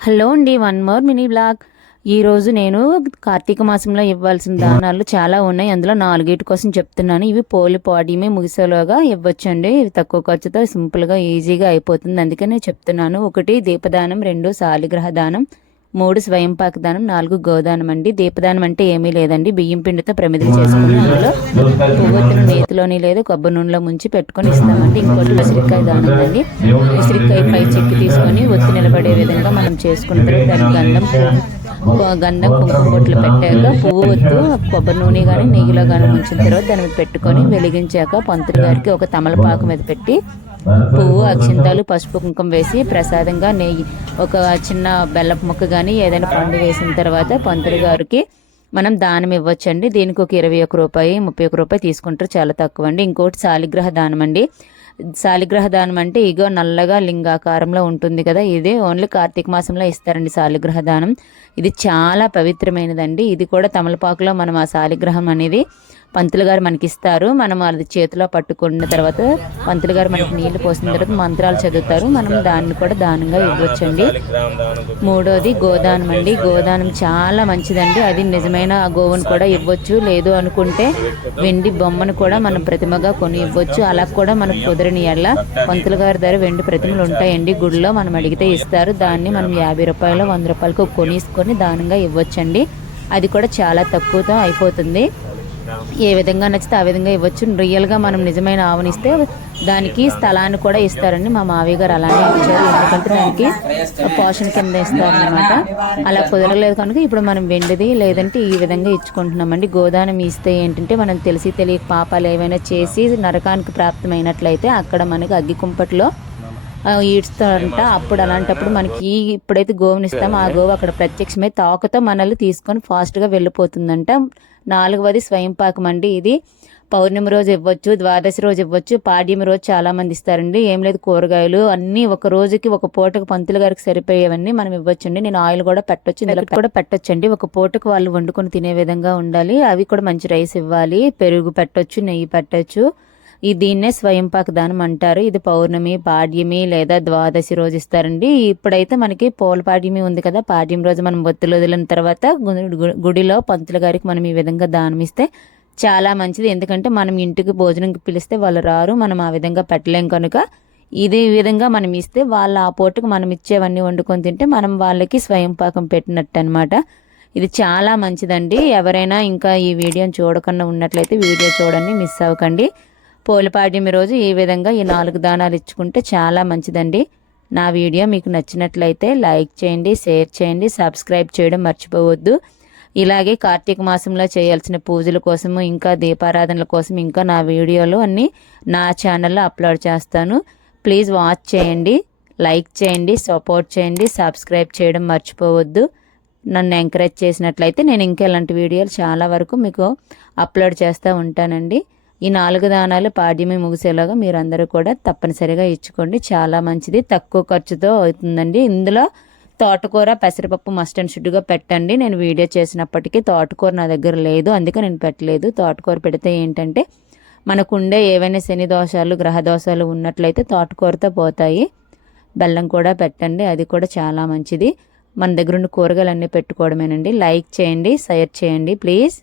Hello అండి, one more mini blog. ఈరోజు నేను కార్తీక మాసంలో ఇవ్వాల్సిన దానాలు చాలా ఉన్నాయి. అందులో 4 కోసం చెప్తున్నాను. ఇవి పోలి పాడ్యమే ముగిసేలోగా ఇవ్వచ్చండి. ఇవి తక్కువ ఖర్చుతో సింపుల్గా ఈజీగా అయిపోతుంది, అందుకనే చెప్తున్నాను. 1 దీపదానం, 2 శాలిగ్రహ దానం, 3 స్వయంపాక దానం, 4 గోదానం అండి. దీపదానం అంటే ఏమీ లేదండి, బియ్యం పిండితో ప్రమిదలు చేసుకుని అందులో పువ్వొత్తును నేతిలోని లేదా కొబ్బరి నూనెలో ముంచి పెట్టుకొని ఇస్తామండి. ఇంకోటి ఉసిరికాయ దానం అండి. ఉసిరికాయ పై చెక్కి తీసుకొని ఒత్తి నిలబడే విధంగా మనం చేసుకున్న తర్వాత దానికి గంధం కుంకుమ బొట్లు పెట్టాక పువ్వు ఒత్తు కొబ్బరి నూనె కానీ నెయ్యిలో కానీ ముంచిన తర్వాత దాని మీద పెట్టుకొని వెలిగించాక పంతులు గారికి ఒక తమలపాకు మీద పెట్టి పువ్వు, అక్షింతాలు, పసుపు, కుంకుమ వేసి ప్రసాదంగా నెయ్యి ఒక చిన్న బెల్లపు ముక్క కానీ ఏదైనా పండు వేసిన తర్వాత పంతులు గారికి మనం దానం ఇవ్వచ్చండి. దీనికి ఒక 21 రూపాయి, 31 రూపాయి తీసుకుంటారు, చాలా తక్కువ అండి. ఇంకోటి శాలిగ్రహ దానం అండి. శాలిగ్రహ దానం అంటే ఇగో నల్లగా లింగాకారంలో ఉంటుంది కదా, ఇది ఓన్లీ కార్తీక మాసంలో ఇస్తారండి శాలిగ్రహ దానం. ఇది చాలా పవిత్రమైనదండి. ఇది కూడా తమలపాకులో మనం ఆ శాలిగ్రహం అనేది పంతులు గారు మనకి ఇస్తారు. మనం అది చేతిలో పట్టుకున్న తర్వాత పంతులు గారు మనకి నీళ్లు పోసిన తర్వాత మంత్రాలు చదువుతారు. మనం దాన్ని కూడా దానంగా ఇవ్వచ్చండి. 3వది గోదానం అండి. గోదానం చాలా మంచిదండి. అది నిజమైన గోవును కూడా ఇవ్వచ్చు, లేదు అనుకుంటే వెండి బొమ్మను కూడా మనం ప్రతిమగా కొని ఇవ్వచ్చు. అలా కూడా మనకు కుదరని ఎడల పంతులు గారి దగ్గర వెండి ప్రతిమలు ఉంటాయండి గుడిలో, మనం అడిగితే ఇస్తారు. దాన్ని మనం 50 రూపాయలు, 100 రూపాయలకు కొనేసుకొని దానంగా ఇవ్వచ్చండి. అది కూడా చాలా తక్కువతో అయిపోతుంది. ఏ విధంగా నచ్చితే ఆ విధంగా ఇవ్వచ్చు. రియల్గా మనం నిజమైన ఆవునిస్తే దానికి స్థలాన్ని కూడా ఇస్తారండి. మా మావయ్య గారు అలానే ఇచ్చారు, ఎందుకంటే దానికి పోషణ కింద ఇస్తారనమాట. అలా కుదరలేదు కనుక ఇప్పుడు మనం వెండిది లేదంటే ఈ విధంగా ఇచ్చుకుంటున్నామండి. గోదానం ఇస్తే ఏంటంటే మనం తెలిసి తెలియక పాపాలు ఏమైనా చేసి నరకానికి ప్రాప్తమైనట్లయితే అక్కడ మనకి అగ్గి కుంపట్లో ఈడ్స్తారంట. అప్పుడు అలాంటప్పుడు మనకి ఇప్పుడైతే గోవునిస్తామో ఆ గోవు అక్కడ ప్రత్యక్షమై తాకుతో మనల్ని తీసుకొని ఫాస్ట్గా వెళ్ళిపోతుందంట. 4వది స్వయంపాకం అండి. ఇది పౌర్ణమి రోజు ఇవ్వచ్చు, ద్వాదశి రోజు ఇవ్వచ్చు, పాడ్యమి రోజు చాలా మంది ఇస్తారండి. ఏం లేదు, కూరగాయలు అన్నీ ఒక రోజుకి ఒక పూటకు పంతులు గారికి సరిపోయేవన్నీ మనం ఇవ్వచ్చండి. నేను ఆయిల్ కూడా పెట్టొచ్చు, ఇందులో కూడా పెట్టొచ్చండి. ఒక పూటకు వాళ్ళు వండుకొని తినే విధంగా ఉండాలి. అవి కూడా మంచి రైస్ ఇవ్వాలి, పెరుగు పెట్టొచ్చు, నెయ్యి పెట్టొచ్చు. దీన్నే స్వయంపాక దానం అంటారు. ఇది పౌర్ణమి, పాడ్యమి లేదా ద్వాదశి రోజు ఇస్తారండి. ఇప్పుడైతే మనకి పూల పాడ్యమి ఉంది కదా, పాడ్యం రోజు మనం ఒత్తులు వదిలిన తర్వాత గుడిలో పంతులు గారికి మనం ఈ విధంగా దానం ఇస్తే చాలా మంచిది. ఎందుకంటే మనం ఇంటికి భోజనంకి పిలిస్తే వాళ్ళు రారు, మనం ఆ విధంగా పెట్టలేం కనుక ఇదే విధంగా మనం ఇస్తే వాళ్ళు ఆ పూటకు మనం ఇచ్చేవన్నీ వండుకొని తింటే మనం వాళ్ళకి స్వయంపాకం పెట్టినట్టు అనమాట. ఇది చాలా మంచిదండి. ఎవరైనా ఇంకా ఈ వీడియోని చూడకుండా ఉన్నట్లయితే వీడియో చూడండి, మిస్ అవ్వకండి. పోలిపాడ్యమి రోజు ఈ విధంగా ఈ 4 దానాలు ఇచ్చుకుంటే చాలా మంచిదండి. నా వీడియో మీకు నచ్చినట్లయితే లైక్ చేయండి, షేర్ చేయండి, సబ్స్క్రైబ్ చేయడం మర్చిపోవద్దు. ఇలాగే కార్తీక మాసంలో చేయాల్సిన పూజల కోసము ఇంకా దీపారాధనల కోసం ఇంకా నా వీడియోలు అన్నీ నా ఛానల్లో అప్లోడ్ చేస్తాను. ప్లీజ్ వాచ్ చేయండి, లైక్ చేయండి, సపోర్ట్ చేయండి, సబ్స్క్రైబ్ చేయడం మర్చిపోవద్దు. నన్ను ఎంకరేజ్ చేసినట్లయితే నేను ఇంకా ఇలాంటి వీడియోలు చాలా వరకు మీకు అప్లోడ్ చేస్తూ ఉంటానండి. ఈ 4 దానాలు పాడ్యమి ముగిసేలాగా మీరందరూ కూడా తప్పనిసరిగా ఇచ్చుకోండి, చాలా మంచిది, తక్కువ ఖర్చుతో అవుతుందండి. ఇందులో తోటకూర, పెసరపప్పు మస్ట్ అండ్ షుడ్గా పెట్టండి. నేను వీడియో చేసినప్పటికీ తోటకూర నా దగ్గర లేదు, అందుకే నేను పెట్టలేదు. తోటకూర పెడితే ఏంటంటే మనకుండే ఏవైనా శని దోషాలు, గ్రహ దోషాలు ఉన్నట్లయితే తోటకూరతో పోతాయి. బెల్లం కూడా పెట్టండి, అది కూడా చాలా మంచిది. మన దగ్గర ఉన్న కూరగాయలు అన్నీ పెట్టుకోవడమేనండి. లైక్ చేయండి, షేర్ చేయండి ప్లీజ్.